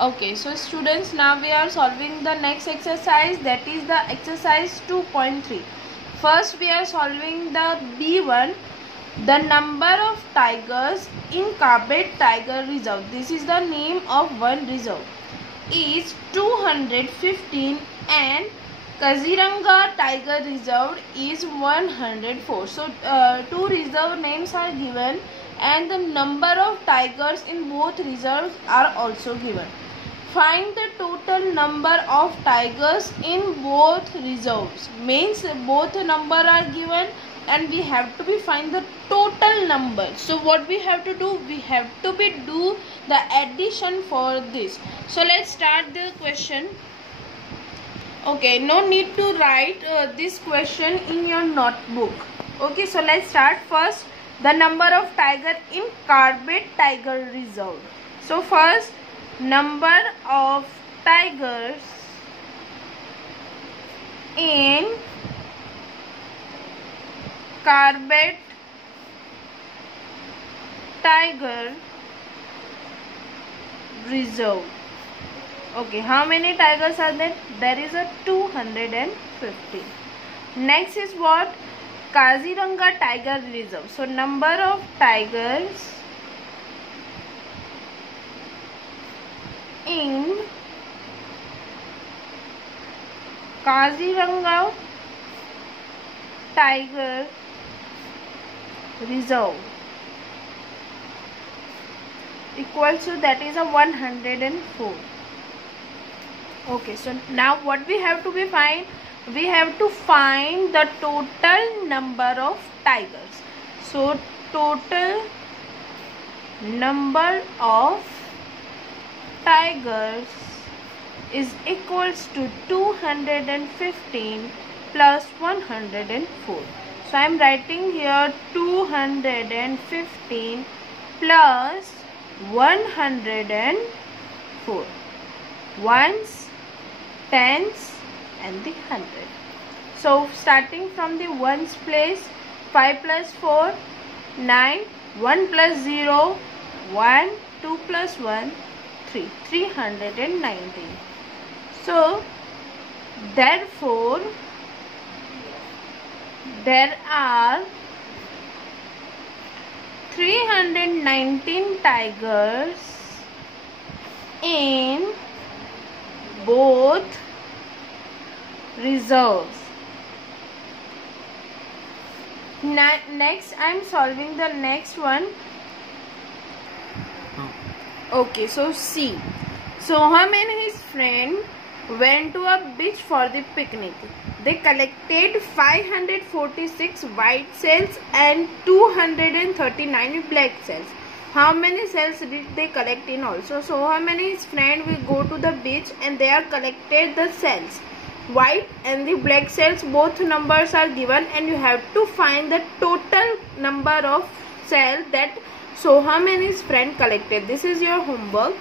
Okay, so students, now we are solving the next exercise, that is the exercise 2.3. First we are solving the B1, the number of tigers in Corbett Tiger Reserve. This is the name of one reserve. Is 215 and Kaziranga Tiger Reserve is 104. So two reserve names are given and the number of tigers in both reserves are also given. Find the total number of tigers in both reserves. Means both number are given and we have to find the total number. So what we have to do? We have to do the addition for this. So let's start the question. Okay, no need to write this question in your notebook. Okay, so let's start. First, the number of tiger in Corbett Tiger Reserve. So first, number of tigers in Corbett Tiger Reserve. Okay, how many tigers are there? There is a 250. Next is what? Kaziranga Tiger Reserve. So number of tigers in Kaziranga Tiger Reserve equals to, that is a 104. Okay, so now what we have to find? We have to find the total number of tigers. So total number of tigers is equals to 215 plus 104. So I am writing here 215 plus 104. Ones, tens and the hundred. So starting from the ones place, 5 plus 4, 9, 1 plus 0, 1, 2 plus 1, 3, 319. So therefore there are 319 tigers in both reserves. Next I am solving the next one. Okay, so C. Soham and his friend went to a beach for the picnic. They collected 546 white cells and 239 black cells. How many cells did they collect in also? So Soham and his friend will go to the beach and they are collected the cells. White and the black cells, both numbers are given and you have to find the total number of cells that Soham and his friend collected. This is your homework.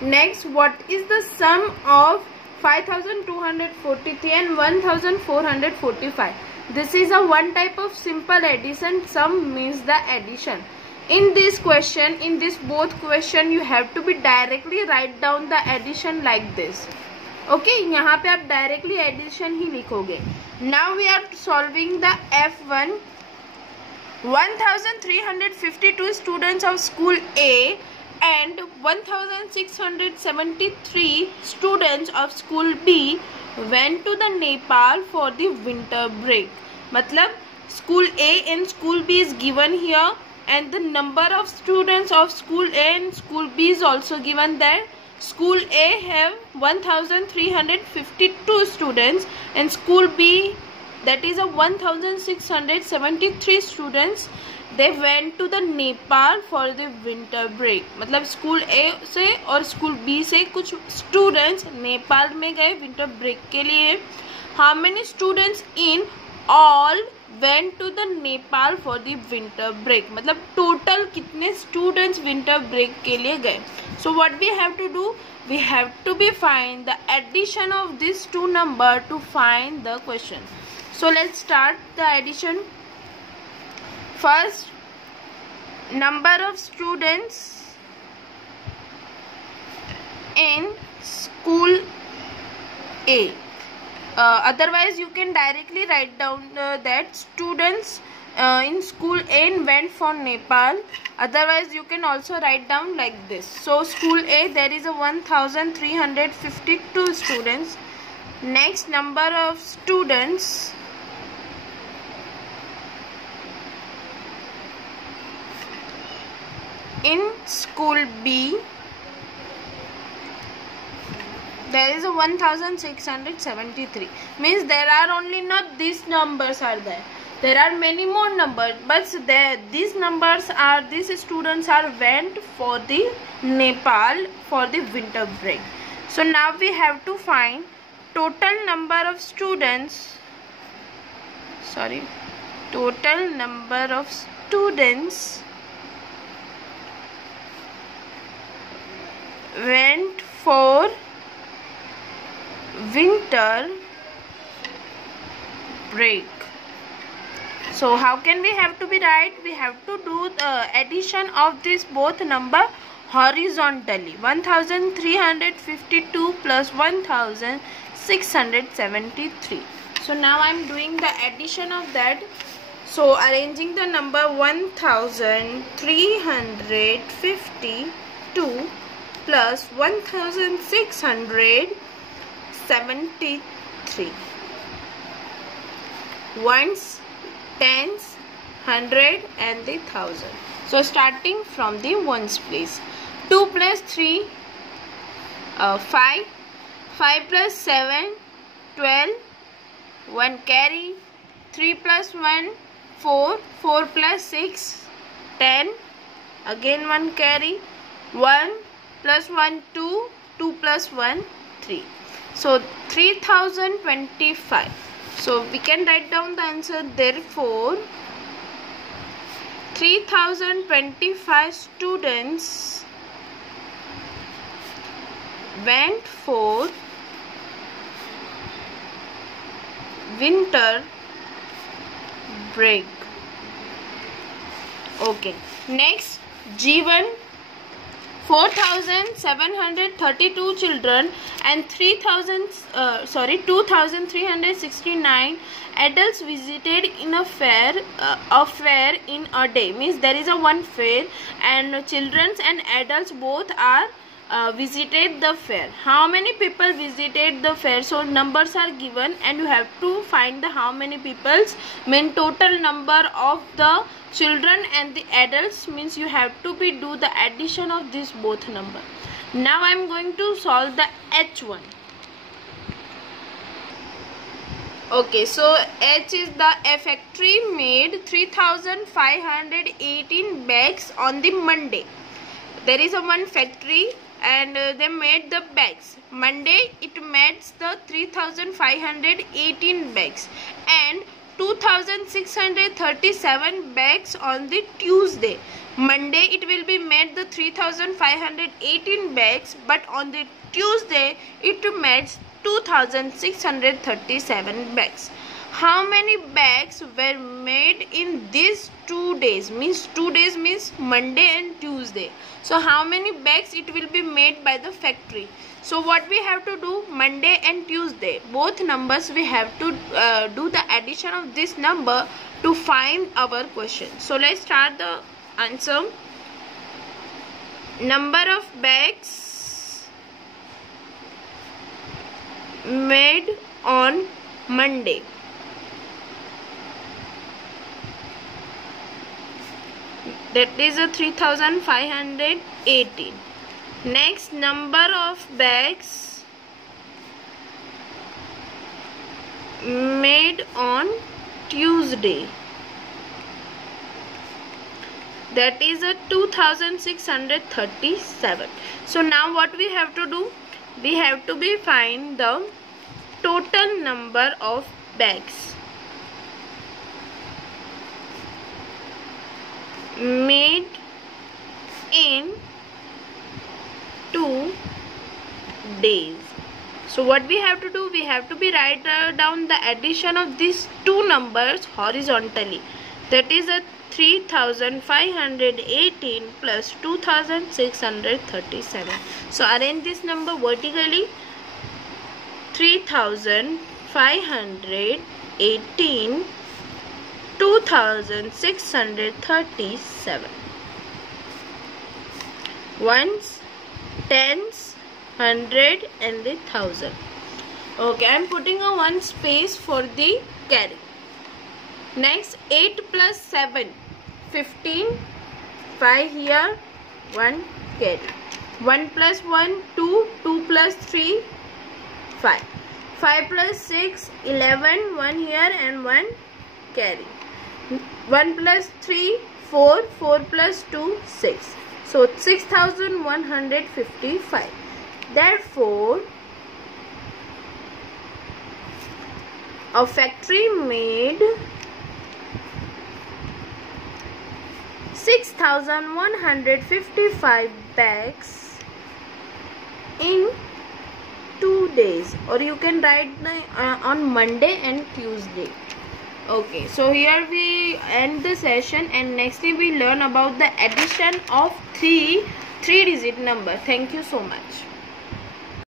Next, what is the sum of 5243 and 1445? This is a one type of simple addition. Sum means the addition. In this question, in this both question, you have to directly write down the addition like this. Okay, यहाँ पे आप directly addition ही लिखोगे. Now we are solving the F1. 1352 students of school A and 1673 students of school B went to the Nepal for the winter break. मतलब school A and school B is given here and the number of students of school A and school B is also given there. School A have 1352 students and school B, that is a 1673 students. They went to the Nepal for the winter break. मतलब school A से और school B से कुछ students Nepal में गए winter break के लिए. How many students in all went to the Nepal for the winter break? मतलब टोटल कितने स्टूडेंट्स विंटर ब्रेक के लिए गए. So what we have to do? We have to find the addition of these two number to find the question. So let's start the addition. First, number of students in school A. Otherwise you can directly write down that students in school A went for Nepal. Otherwise you can also write down like this. So school A, there is a 1352 students. Next, number of students in school B, there is a 1673. Means there are only not these numbers are there. There are many more numbers, but these numbers are, these students are went for the Nepal for the winter break. So now we have to find total number of students. Total number of students went for winter break. So how can we have to be right? We have to do the addition of this both number horizontally. 1352 plus 1673. So now I am doing the addition of that. So arranging the number 1352 plus 1673. Ones, tens, hundred and the thousand. So starting from the ones place. 2 plus 3, 5. 5 plus 7, 12. 1 carry. 3 plus 1, 4. 4 plus 6, 10. Again 1 carry. 1 plus 1, 2. 2 plus 1, 3. So 3025. So we can write down the answer. Therefore 3025 students went for winter break. Okay. Next, G1. 4,732 children and 2,369 adults visited in a fair in a day. Means there is a one fair and children and adults both are visited the fair. How many people visited the fair? So numbers are given and you have to find the how many peoples, mean total number of the children and the adults, means you have to do the addition of this both number. Now I am going to solve the H1. Okay, so H is the a factory made 3,518 bags on the Monday. There is a one factory and they made the bags. Monday it made the 3,518 bags and 2,637 bags on the Tuesday. Monday it will be made the 3,518 bags, but on the Tuesday it made 2,637 bags. How many bags were made in these 2 days? Means 2 days means Monday and Tuesday. So how many bags it will be made by the factory? So what we have to do, Monday and Tuesday, both numbers we have to do the addition of this number to find our question. So let's start the answer. Number of bags made on Monday. That is a 3,518. Next, number of bags made on Tuesday. That is a 2,637. So now what we have to do? We have to find the total number of bags made in 2 days. So what we have to do? We have to write down the addition of these two numbers horizontally. that is a 3518 plus 2637. So arrange this number vertically. 3518 2637. Ones, tens, hundred and the thousand. Okay, I am putting a one space for the carry. Next, 8 plus 7, 15, 5 here, 1 carry. 1 plus 1, 2, 2 plus 3, 5. 5 plus 6, 11, 1 here and 1 carry. 1 plus 3, 4, 4 plus 2, 6. So, 6155. Therefore, a factory made 6155 bags in 2 days, or you can write on Monday and Tuesday. Okay, so here we end the session, and next day we learn about the addition of three digit number. Thank you so much.